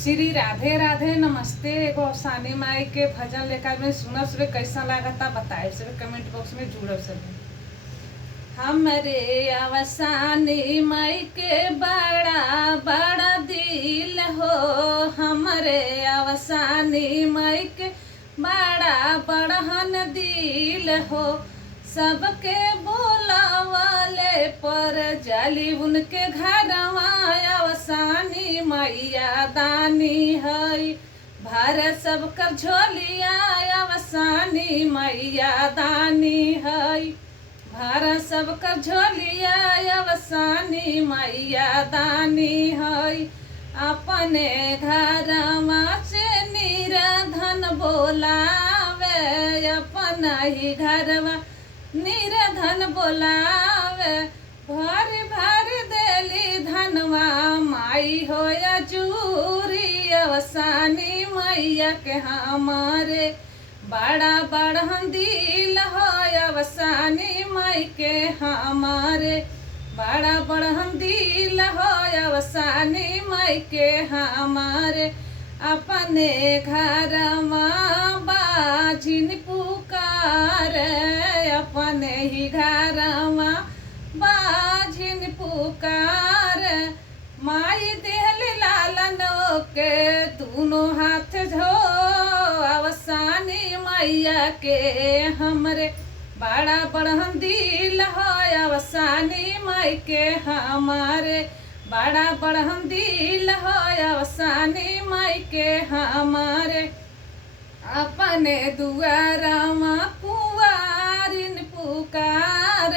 श्री राधे राधे नमस्ते। एगो अफसानी माई के भजन लेकर में सुनब से कैसा लागता बताए से कमेंट बॉक्स में जुड़ब से। हमरे अवसानी माई के बड़ा बड़ा दिल हो, हमरे अवसानी माई के बड़ा बड़हन दिल हो। सबके बोलावाले पर जाली उनके घरवा, अवसानी मैया दानी है भारत सब कर झोलिया, अवसानी मैया दानी है भारत सब कर झोलिया, अवसानी मैया दानी है। अपने घरवा से निराधन बोलावे, अपना ही घरवा निराधन बोलावे। भर भर देली धनवा माई होया जूरी, अवसानी मैया के हमारे बड़ा बड़हन दिल हो, अवसानी माई के हमारे बड़ा बड़हन दिल हो, अवसानी माई के हमारे। अपने घर माँ बाजिन पुकार, अपने ही घर माँ बाजिन पुकार। माई देहल लालनों के दोनों हाथ धो, अवसानी मैया के हमरे बड़ा बड़हन दिल हो, अवसानी माई के हमारे बड़ा बड़हन दिल हो, अवसानी माई के हमारे। अपने दुआरमा कुंवारिन पुकार,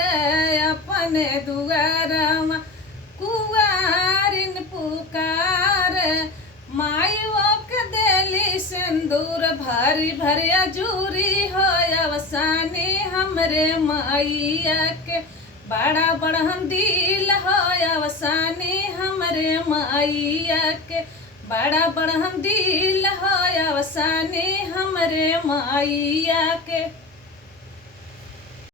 अपने दुआरमा कुंवारिन पुकार। माई के देली सिंदूर भरी भरिया जूरी हो, अवसानी हमरे मैया के बड़ा बड़हन दिल हो, अवसानी हमरे मैया के बड़ा बड़हन दिल हो, अवसानी हमरे मैया के।